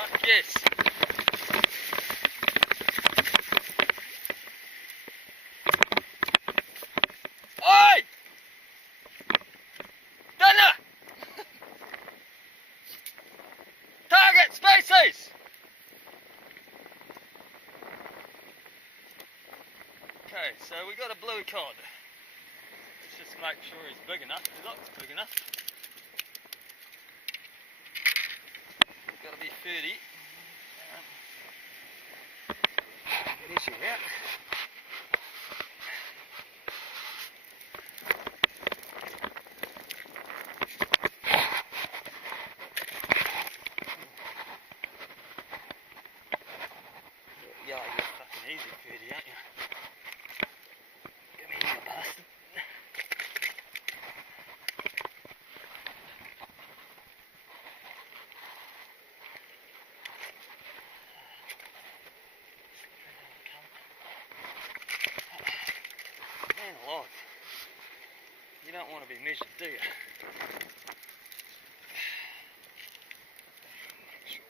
Fuck yes. Oi! Dinner! Target species! Okay, so we got a blue cod. Let's just make sure he's big enough. He looks big enough. Got to be 30. Measure out. Yeah, you're fucking easy 30, aren't you? Come here, you bastard. Man alive. You don't want to be measured, do you? Sure.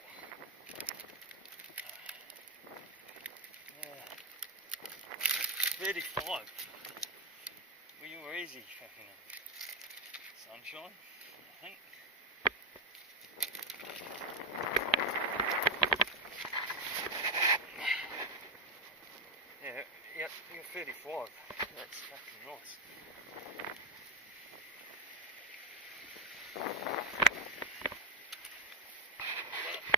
35. Well, you were easy fucking sunshine, I think. Yeah, yep, you're 35. That's fucking nice.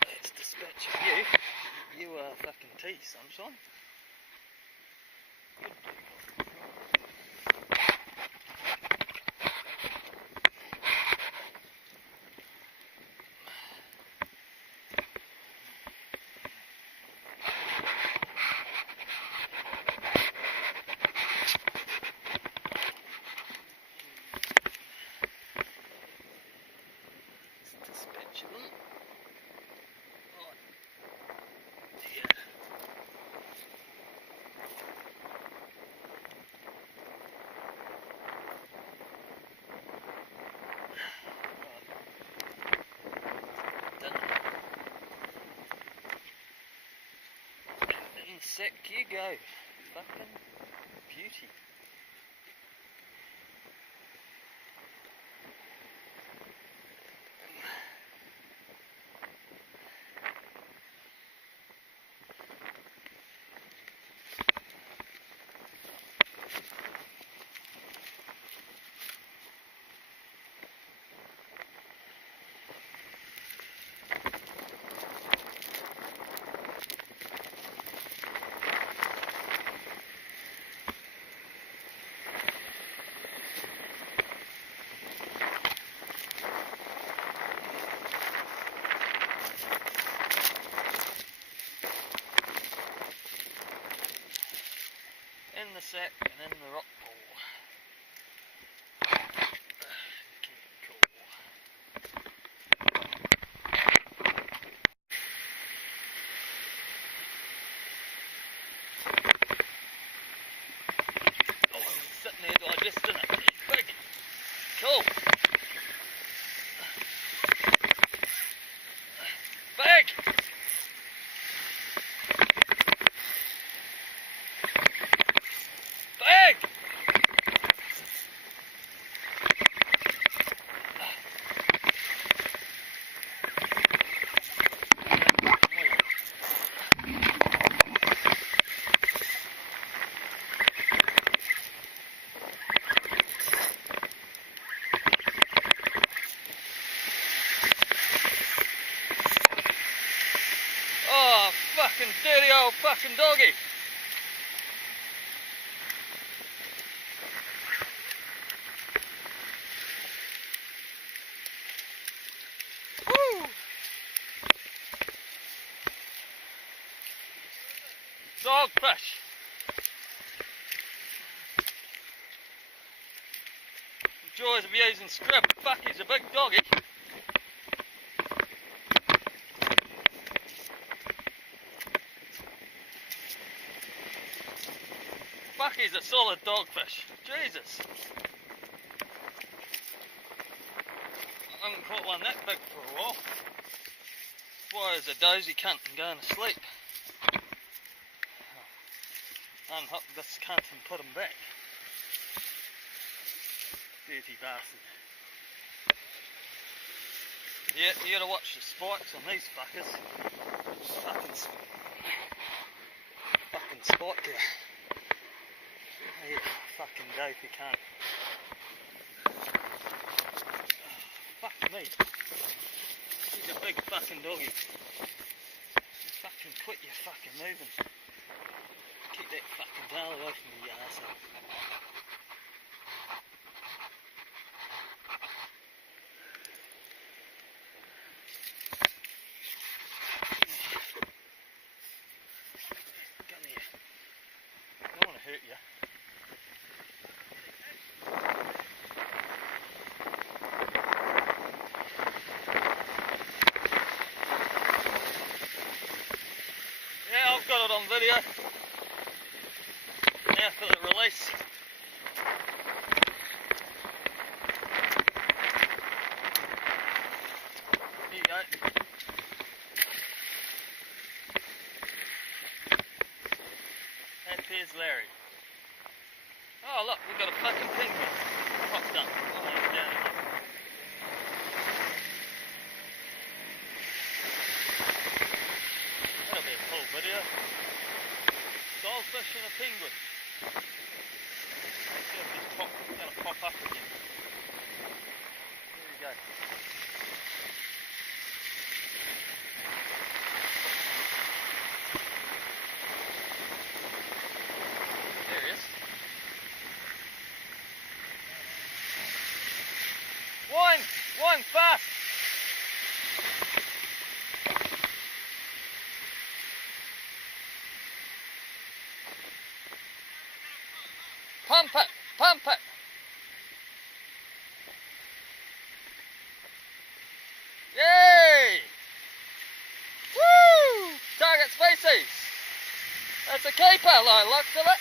Let's dispatch you. You are fucking tea, sunshine. Good. Sick you go. Fucking beauty. In the sack and in the rock pool. Keep it cool. Oh, he's sitting there digesting it. He's big. Cool. Big! Big! Oh, fucking dirty old fucking doggy. Woo! Dogfish. The joys of using scrib. Fuck, he's a big doggy. Fuck, he's a solid dogfish. Jesus. I haven't caught one that big for a while. That's why Bro's a dozy cunt and going to sleep. Unhook this cunt and put him back. Dirty bastard. Yeah, you gotta watch the spikes on these fuckers. Fucking spike there. Yeah, fucking dopey cunt. Fuck me. He's a big fucking doggy. Fucking quit your fucking moving. Keep that fucking tail away from me, you arsehole. Come here. I don't want to hurt you. Yeah, I've got it on video. Now for the release. Here you go. And here's Larry. Oh look, we've got a fucking penguin. Popped up. Oh, he's down here. That'll be a cool video. Goldfish and a penguin. Let's see if it's gonna pop up again. Here we go. There he is. Wine, fast! Pump it! Yay! Woo! Target species! That's a keeper, like looks of it.